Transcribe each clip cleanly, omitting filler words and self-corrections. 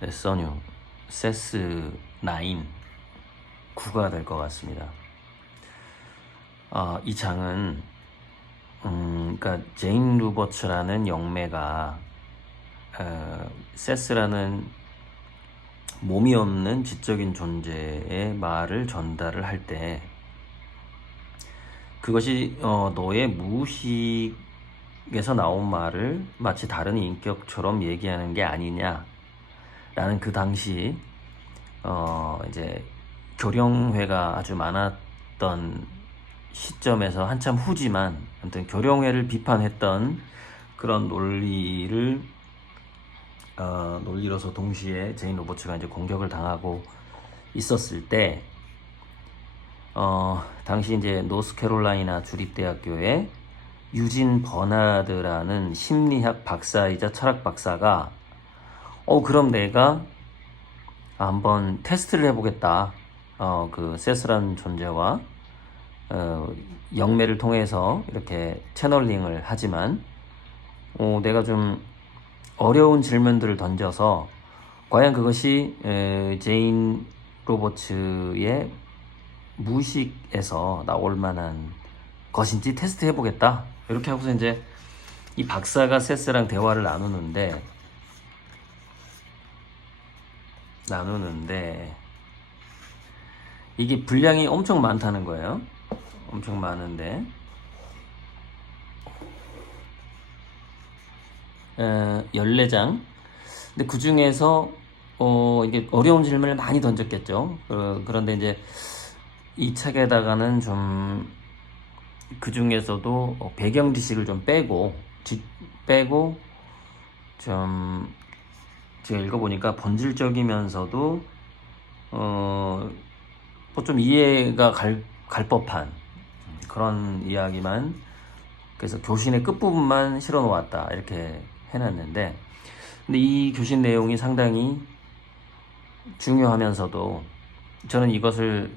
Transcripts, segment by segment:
레서뉴 세스 9가 될 것 같습니다. 이 장은 그러니까 제인 루버츠라는 영매가 세스라는 몸이 없는 지적인 존재의 말을 전달을 할 때 그것이 너의 무의식에서 나온 말을 마치 다른 인격처럼 얘기하는 게 아니냐라는 그 당시 이제 교령회가 아주 많았던 시점에서 한참 후지만 아무튼 교령회를 비판했던 그런 논리로서 동시에 제인 로버츠가 이제 공격을 당하고 있었을 때 당시 이제 노스캐롤라이나 주립대학교의 유진 버나드라는 심리학 박사이자 철학 박사가 그럼 내가 한번 테스트를 해보겠다. 그 세스라는 존재와 영매를 통해서 이렇게 채널링을 하지만 내가 좀 어려운 질문들을 던져서 과연 그것이 제인 로버츠의 무의식에서 나올 만한 것인지 테스트 해보겠다. 이렇게 하고서 이제 이 박사가 세스랑 대화를 나누는데 이게 분량이 엄청 많다는 거예요. 엄청 많은데 14장. 근데 그 중에서 이게 어려운 질문을 많이 던졌겠죠. 그런데 이제 이 책에다가는 좀 그 중에서도 배경 지식을 좀 빼고 좀 제가 읽어보니까 본질적이면서도 뭐 좀 이해가 갈 법한 그런 이야기만, 그래서 교신의 끝부분만 실어 놓았다 이렇게 해놨는데, 근데 이 교신 내용이 상당히 중요하면서도 저는 이것을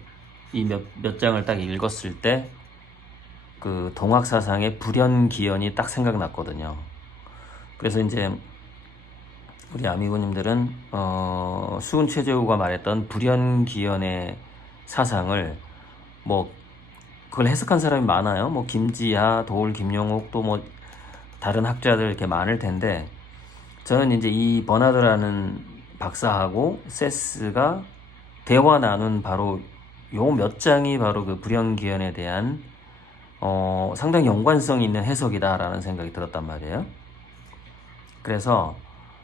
이 몇 장을 딱 읽었을 때 그 동학사상의 불연기연이 딱 생각났거든요. 그래서 이제 우리 아미고님들은 수은 최재우가 말했던 불연기연의 사상을 뭐 그걸 해석한 사람이 많아요. 뭐 김지하, 도올, 김용옥 또 뭐 다른 학자들 이렇게 많을 텐데, 저는 이제 이 버나드라는 박사하고 세스가 대화 나눈 바로 요 몇 장이 바로 그 불연기연에 대한 상당히 연관성 있는 해석이다라는 생각이 들었단 말이에요. 그래서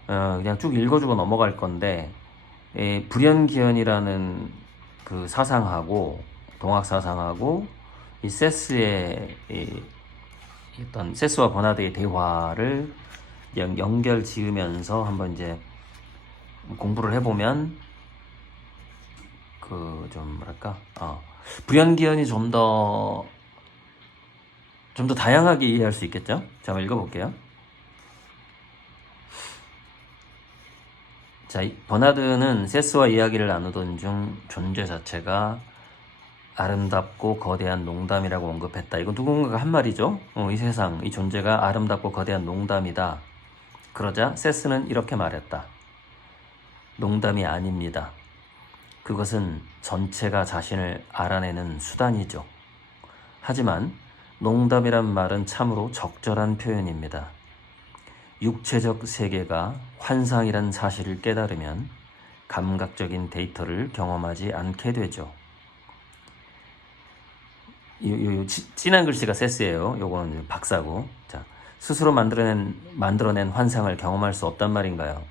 그냥 쭉 읽어주고 넘어갈 건데, 불연기연이라는 그 사상하고 동학 사상하고 이 세스의 어떤 세스와 버나드의 대화를 연결 지으면서 한번 이제 공부를 해보면 그 좀 뭐랄까 불연기연이 좀 더 다양하게 이해할 수 있겠죠? 자, 한번 읽어볼게요. 자, 버나드는 세스와 이야기를 나누던 중 존재 자체가 아름답고 거대한 농담이라고 언급했다. 이건 누군가가 한 말이죠. 이 세상, 이 존재가 아름답고 거대한 농담이다. 그러자 세스는 이렇게 말했다. 농담이 아닙니다. 그것은 전체가 자신을 알아내는 수단이죠. 하지만 농담이란 말은 참으로 적절한 표현입니다. 육체적 세계가 환상이란 사실을 깨달으면 감각적인 데이터를 경험하지 않게 되죠. 진한 글씨가 세스예요. 요거는 박사고. 자, 스스로 만들어낸 환상을 경험할 수 없단 말인가요?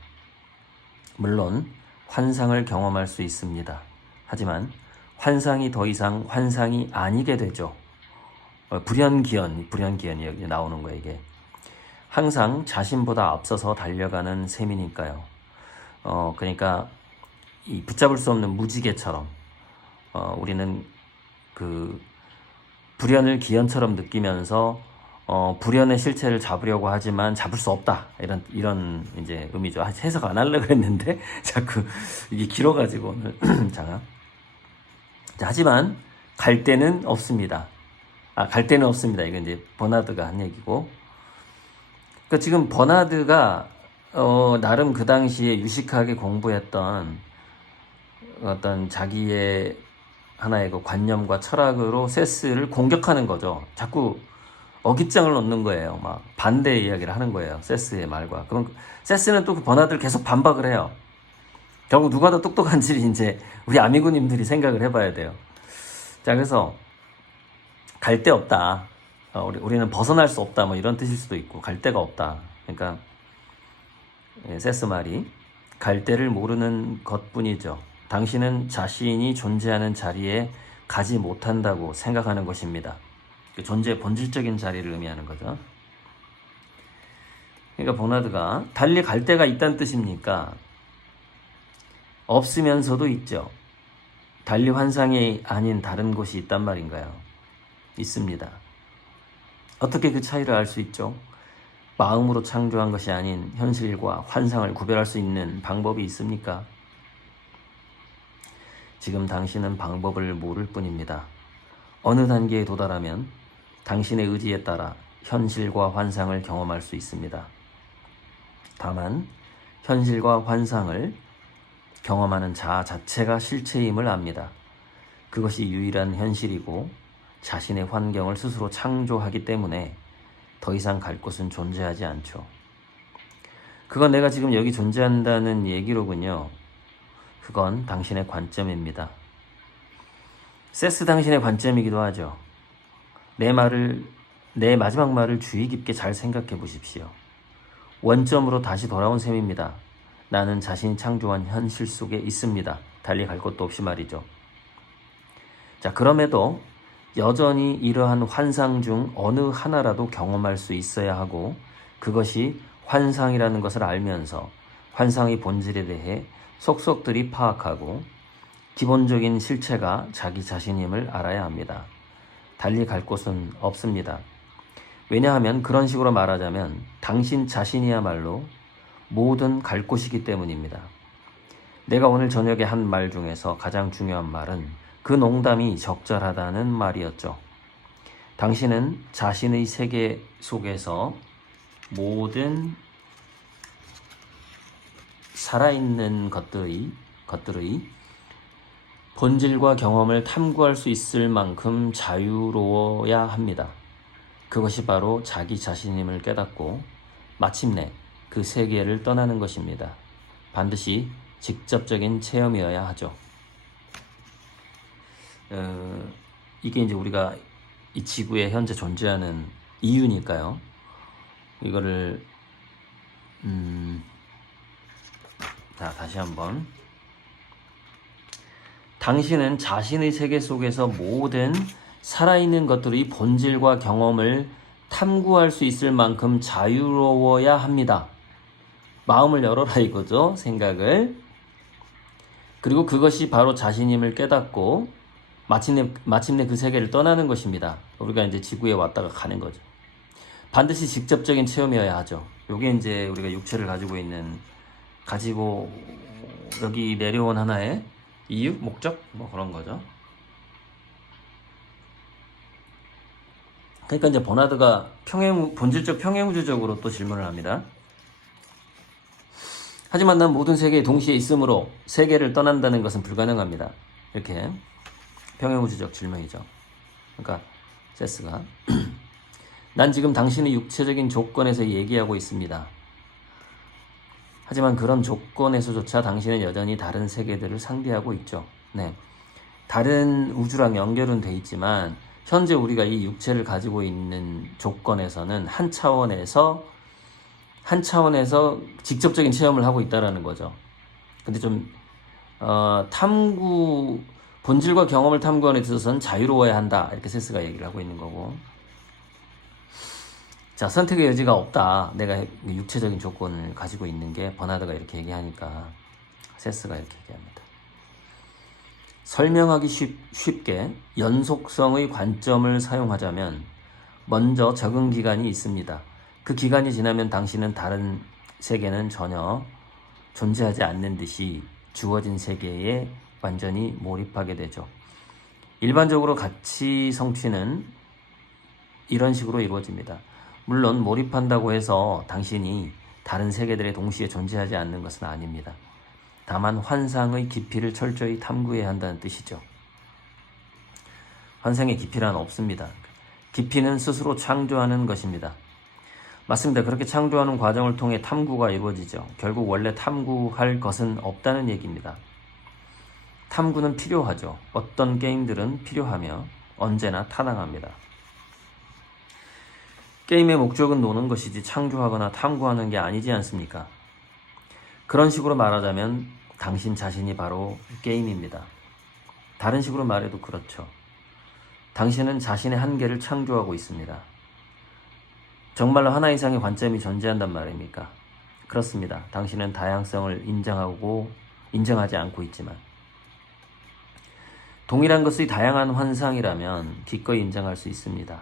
물론 환상을 경험할 수 있습니다. 하지만 환상이 더 이상 환상이 아니게 되죠. 불연기연이 여기 나오는 거예요. 이게 항상 자신보다 앞서서 달려가는 셈이니까요. 그러니까 이 붙잡을 수 없는 무지개처럼 우리는 그 불연을 기연처럼 느끼면서 불연의 실체를 잡으려고 하지만 잡을 수 없다, 이런 이제 의미죠. 해석 안 하려고 했는데 자꾸 이게 길어가지고 오늘 자, 하지만 갈 데는 없습니다. 갈 데는 없습니다. 이건 이제 버나드가 한 얘기고. 그러니까 지금 버나드가 나름 그 당시에 유식하게 공부했던 어떤 자기의 하나의 그 관념과 철학으로 세스를 공격하는 거죠. 자꾸 어깃장을 놓는 거예요. 막 반대의 이야기를 하는 거예요. 세스의 말과. 그럼 세스는 또 그 버나드를 계속 반박을 해요. 결국 누가 더 똑똑한지를 이제 우리 아미고님들이 생각을 해봐야 돼요. 자, 그래서 갈 데 없다. 우리는 벗어날 수 없다. 뭐 이런 뜻일 수도 있고, 갈 데가 없다. 그러니까 세스 말이 갈 데를 모르는 것뿐이죠. 당신은 자신이 존재하는 자리에 가지 못한다고 생각하는 것입니다. 그 존재의 본질적인 자리를 의미하는 거죠. 그러니까 버나드가 달리 갈 데가 있다는 뜻입니까? 없으면서도 있죠. 달리 환상이 아닌 다른 곳이 있단 말인가요? 있습니다. 어떻게 그 차이를 알 수 있죠? 마음으로 창조한 것이 아닌 현실과 환상을 구별할 수 있는 방법이 있습니까? 지금 당신은 방법을 모를 뿐입니다. 어느 단계에 도달하면 당신의 의지에 따라 현실과 환상을 경험할 수 있습니다. 다만 현실과 환상을 경험하는 자 자체가 실체임을 압니다. 그것이 유일한 현실이고 자신의 환경을 스스로 창조하기 때문에 더 이상 갈 곳은 존재하지 않죠. 그건 내가 지금 여기 존재한다는 얘기로군요. 그건 당신의 관점입니다. 세스 당신의 관점이기도 하죠. 내 마지막 말을 주의 깊게 잘 생각해 보십시오. 원점으로 다시 돌아온 셈입니다. 나는 자신이 창조한 현실 속에 있습니다. 달리 갈 곳도 없이 말이죠. 자, 그럼에도 여전히 이러한 환상 중 어느 하나라도 경험할 수 있어야 하고, 그것이 환상이라는 것을 알면서 환상의 본질에 대해 속속들이 파악하고 기본적인 실체가 자기 자신임을 알아야 합니다. 달리 갈 곳은 없습니다. 왜냐하면 그런 식으로 말하자면 당신 자신이야말로 모든 갈 곳이기 때문입니다. 내가 오늘 저녁에 한 말 중에서 가장 중요한 말은 그 농담이 적절하다는 말이었죠. 당신은 자신의 세계 속에서 모든 살아있는 것들의 본질과 경험을 탐구할 수 있을 만큼 자유로워야 합니다. 그것이 바로 자기 자신임을 깨닫고 마침내 그 세계를 떠나는 것입니다. 반드시 직접적인 체험이어야 하죠. 이게 이제 우리가 이 지구에 현재 존재하는 이유니까요. 이거를 자, 다시 한번. 당신은 자신의 세계 속에서 모든 살아있는 것들의 본질과 경험을 탐구할 수 있을 만큼 자유로워야 합니다. 마음을 열어라 이거죠. 생각을. 그리고 그것이 바로 자신임을 깨닫고 마침내 그 세계를 떠나는 것입니다. 우리가 이제 지구에 왔다가 가는 거죠. 반드시 직접적인 체험이어야 하죠. 요게 이제 우리가 육체를 가지고 여기 내려온 하나의 이유, 목적, 뭐 그런 거죠. 그러니까 이제 버나드가 본질적 평행우주적으로 또 질문을 합니다. 하지만 난 모든 세계에 동시에 있으므로 세계를 떠난다는 것은 불가능합니다. 이렇게 평행우주적 질문이죠. 그러니까 세스가 난 지금 당신의 육체적인 조건에서 얘기하고 있습니다. 하지만 그런 조건에서조차 당신은 여전히 다른 세계들을 상대하고 있죠. 네, 다른 우주랑 연결은 돼 있지만 현재 우리가 이 육체를 가지고 있는 조건에서는 한 차원에서 직접적인 체험을 하고 있다라는 거죠. 근데 좀 본질과 경험을 탐구하는 데 있어서는 자유로워야 한다, 이렇게 세스가 얘기를 하고 있는 거고. 자, 선택의 여지가 없다. 내가 육체적인 조건을 가지고 있는 게, 버나드가 이렇게 얘기하니까 세스가 이렇게 얘기합니다. 설명하기 쉽게 연속성의 관점을 사용하자면 먼저 적응 기간이 있습니다. 그 기간이 지나면 당신은 다른 세계는 전혀 존재하지 않는 듯이 주어진 세계에 완전히 몰입하게 되죠. 일반적으로 가치 성취는 이런 식으로 이루어집니다. 물론 몰입한다고 해서 당신이 다른 세계들에 동시에 존재하지 않는 것은 아닙니다. 다만 환상의 깊이를 철저히 탐구해야 한다는 뜻이죠. 환상의 깊이란 없습니다. 깊이는 스스로 창조하는 것입니다. 맞습니다. 그렇게 창조하는 과정을 통해 탐구가 이루어지죠. 결국 원래 탐구할 것은 없다는 얘기입니다. 탐구는 필요하죠. 어떤 게임들은 필요하며 언제나 타당합니다. 게임의 목적은 노는 것이지 창조하거나 탐구하는 게 아니지 않습니까? 그런 식으로 말하자면 당신 자신이 바로 게임입니다. 다른 식으로 말해도 그렇죠. 당신은 자신의 한계를 창조하고 있습니다. 정말로 하나 이상의 관점이 존재한단 말입니까? 그렇습니다. 당신은 다양성을 인정하지 않고 있지만 동일한 것의 다양한 환상이라면 기꺼이 인정할 수 있습니다.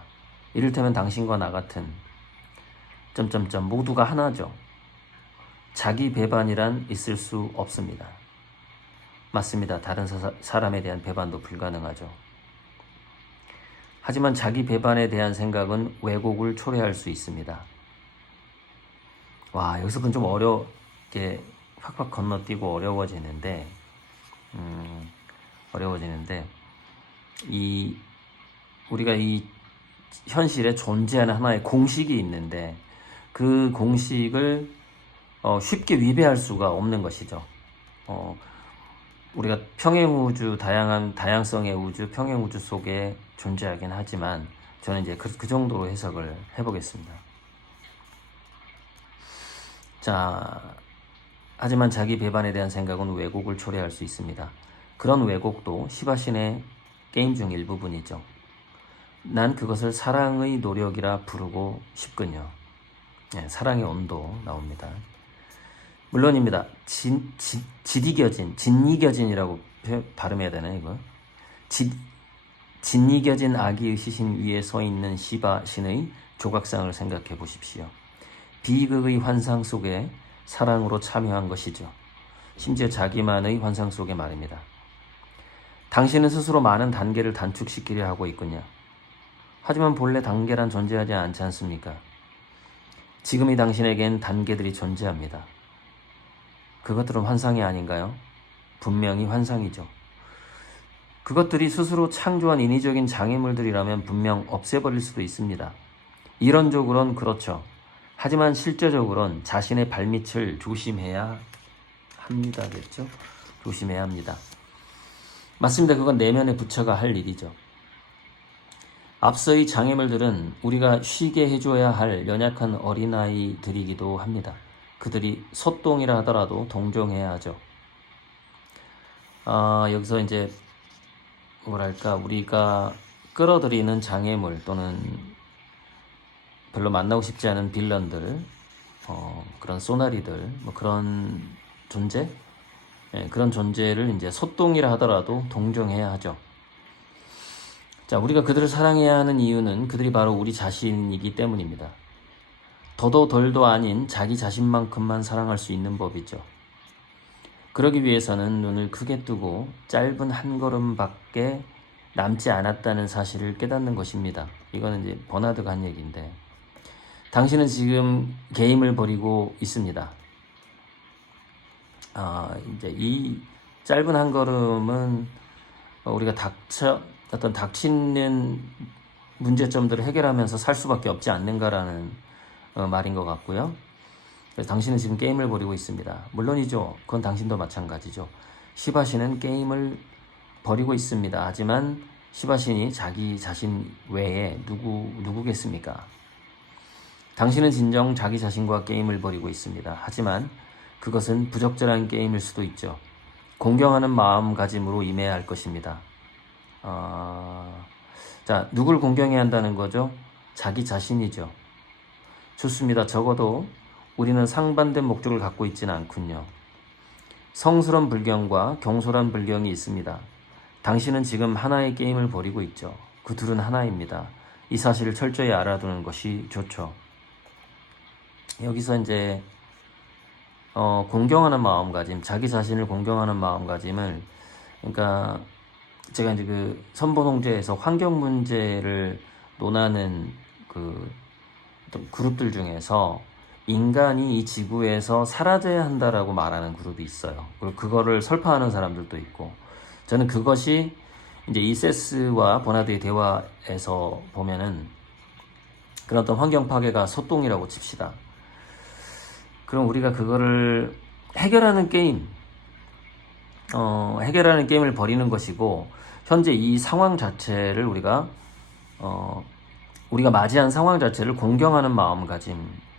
이를테면 당신과 나 같은 모두가 하나죠. 자기 배반이란 있을 수 없습니다. 맞습니다. 다른 사람에 대한 배반도 불가능하죠. 하지만 자기 배반에 대한 생각은 왜곡을 초래할 수 있습니다. 와, 여기서는 좀 어렵게 확확 건너뛰고 어려워지는데 우리가 이 현실에 존재하는 하나의 공식이 있는데 그 공식을 쉽게 위배할 수가 없는 것이죠. 우리가 평행우주, 다양성의 우주, 평행우주 속에 존재하긴 하지만 저는 이제 그 정도로 해석을 해보겠습니다. 자, 하지만 자기 배반에 대한 생각은 왜곡을 초래할 수 있습니다. 그런 왜곡도 시바신의 게임 중 일부분이죠. 난 그것을 사랑의 노력이라 부르고 싶군요. 네, 사랑의 온도 나옵니다. 물론입니다. 진이겨진이라고 발음해야 되나 이거? 진이겨진 아기의 시신 위에 서 있는 시바 신의 조각상을 생각해 보십시오. 비극의 환상 속에 사랑으로 참여한 것이죠. 심지어 자기만의 환상 속에 말입니다. 당신은 스스로 많은 단계를 단축시키려 하고 있군요. 하지만 본래 단계란 존재하지 않지 않습니까? 지금의 당신에겐 단계들이 존재합니다. 그것들은 환상이 아닌가요? 분명히 환상이죠. 그것들이 스스로 창조한 인위적인 장애물들이라면 분명 없애버릴 수도 있습니다. 이론적으로는 그렇죠. 하지만 실제적으로는 자신의 발밑을 조심해야 합니다겠죠? 조심해야 합니다. 맞습니다. 그건 내면에 부처가 할 일이죠. 앞서의 장애물들은 우리가 쉬게 해줘야 할 연약한 어린아이들이기도 합니다. 그들이 소똥이라 하더라도 동정해야 하죠. 여기서 이제 우리가 끌어들이는 장애물 또는 별로 만나고 싶지 않은 빌런들, 그런 소나리들, 그런 존재, 그런 존재를 이제 소똥이라 하더라도 동정해야 하죠. 자, 우리가 그들을 사랑해야 하는 이유는 그들이 바로 우리 자신이기 때문입니다. 더도 덜도 아닌 자기 자신만큼만 사랑할 수 있는 법이죠. 그러기 위해서는 눈을 크게 뜨고 짧은 한 걸음밖에 남지 않았다는 사실을 깨닫는 것입니다. 이거는 이제 버나드가 한 얘기인데, 당신은 지금 게임을 벌이고 있습니다. 이제 이 짧은 한 걸음은 우리가 닥치는 문제점들을 해결하면서 살 수밖에 없지 않는가라는 말인 것 같고요. 그래서 당신은 지금 게임을 벌이고 있습니다. 물론이죠. 그건 당신도 마찬가지죠. 시바신은 게임을 벌이고 있습니다. 하지만 시바신이 자기 자신 외에 누구겠습니까? 당신은 진정 자기 자신과 게임을 벌이고 있습니다. 하지만 그것은 부적절한 게임일 수도 있죠. 공경하는 마음가짐으로 임해야 할 것입니다. 자, 누굴 공경해야 한다는 거죠? 자기 자신이죠. 좋습니다. 적어도 우리는 상반된 목적을 갖고 있지는 않군요. 성스러운 불경과 경솔한 불경이 있습니다. 당신은 지금 하나의 게임을 벌이고 있죠. 그 둘은 하나입니다. 이 사실을 철저히 알아두는 것이 좋죠. 여기서 이제 공경하는 마음가짐, 자기 자신을 공경하는 마음가짐을, 그러니까 제가 이제 그 선본홍제에서 환경 문제를 논하는 그 어떤 그룹들 중에서 인간이 이 지구에서 사라져야 한다라고 말하는 그룹이 있어요. 그리고 그거를 설파하는 사람들도 있고, 저는 그것이 이제 이 세스와 버나드의 대화에서 보면은 그런 어떤 환경 파괴가 소똥이라고 칩시다. 그럼 우리가 그거를 해결하는 게임을 벌이는 것이고, 현재 이 상황 자체를 우리가 맞이한 상황 자체를 공경하는 마음가짐.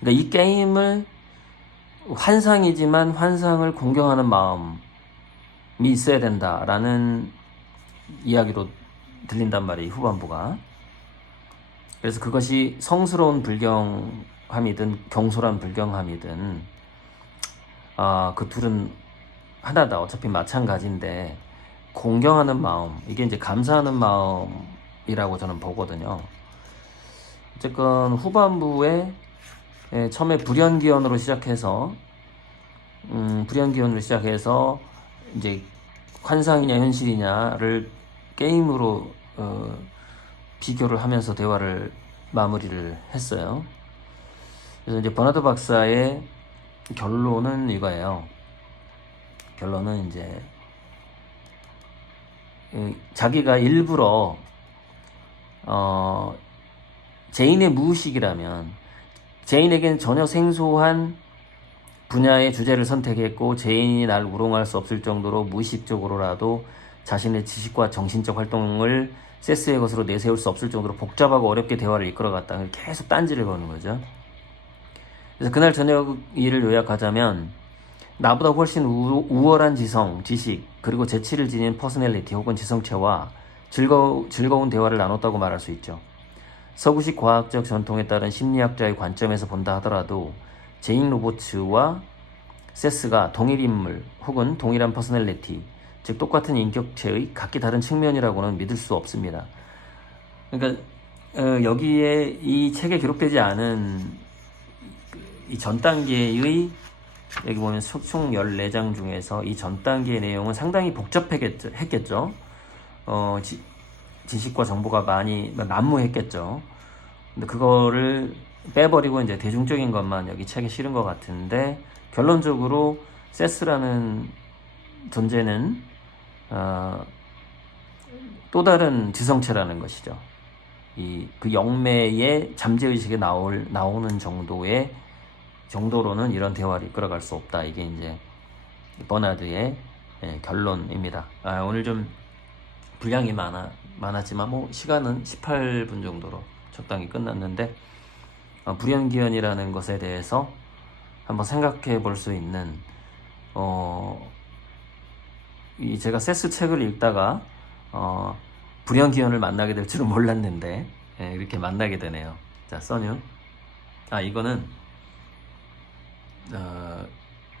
그러니까 이 게임을 환상이지만 환상을 공경하는 마음이 있어야 된다라는 이야기로 들린단 말이에요, 후반부가. 그래서 그것이 성스러운 불경함이든 경솔한 불경함이든 그 둘은 하나다. 어차피 마찬가지인데 공경하는 마음, 이게 이제 감사하는 마음이라고 저는 보거든요. 어쨌건 후반부에 처음에 불연기원으로 시작해서 이제 환상이냐 현실이냐를 게임으로 비교를 하면서 대화를 마무리를 했어요. 그래서 이제 버나드 박사의 결론은 이거예요. 결론은 이제 자기가 일부러 제인의 무의식이라면 제인에게는 전혀 생소한 분야의 주제를 선택했고 제인이 날 우롱할 수 없을 정도로 무의식적으로라도 자신의 지식과 정신적 활동을 세스의 것으로 내세울 수 없을 정도로 복잡하고 어렵게 대화를 이끌어갔다. 계속 딴지를 거는 거죠. 그래서 그날 저녁 일을 요약하자면 나보다 훨씬 우월한 지식, 그리고 재치를 지닌 퍼스널리티 혹은 지성체와 즐거운 대화를 나눴다고 말할 수 있죠. 서구식 과학적 전통에 따른 심리학자의 관점에서 본다 하더라도 제인 로버츠와 세스가 동일 인물 혹은 동일한 퍼스널리티, 즉 똑같은 인격체의 각기 다른 측면이라고는 믿을 수 없습니다. 그러니까 여기에 이 책에 기록되지 않은 이 전 단계의, 여기 보면 총 14장 중에서 이 전 단계의 내용은 상당히 복잡했겠죠. 지식과 정보가 많이 난무했겠죠. 근데 그거를 빼버리고 이제 대중적인 것만 여기 책에 실은 것 같은데, 결론적으로 세스라는 존재는 또 다른 지성체라는 것이죠. 그 영매의 잠재의식에 나오는 정도로는 이런 대화를 이끌어갈 수 없다. 이게 이제 버나드의 결론입니다. 오늘 좀 분량이 많았지만 시간은 18분 정도로 적당히 끝났는데, 불연기현이라는 것에 대해서 한번 생각해 볼 수 있는, 제가 세스 책을 읽다가 불연기현을 만나게 될 줄은 몰랐는데 이렇게 만나게 되네요. 자, 써뉴. 이거는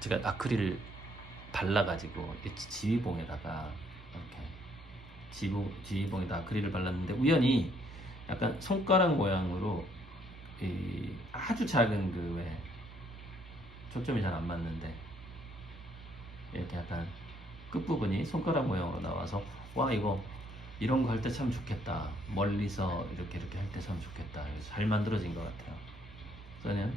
제가 아크릴을 발라가지고 지휘봉에다가 이렇게 지휘봉에다 아크릴을 발랐는데, 우연히 약간 손가락 모양으로 아주 작은 초점이 잘 안 맞는데 이렇게 약간 끝부분이 손가락 모양으로 나와서, 와, 이런 거 할 때 참 좋겠다, 멀리서 이렇게 할 때 참 좋겠다, 잘 만들어진 것 같아요. 써는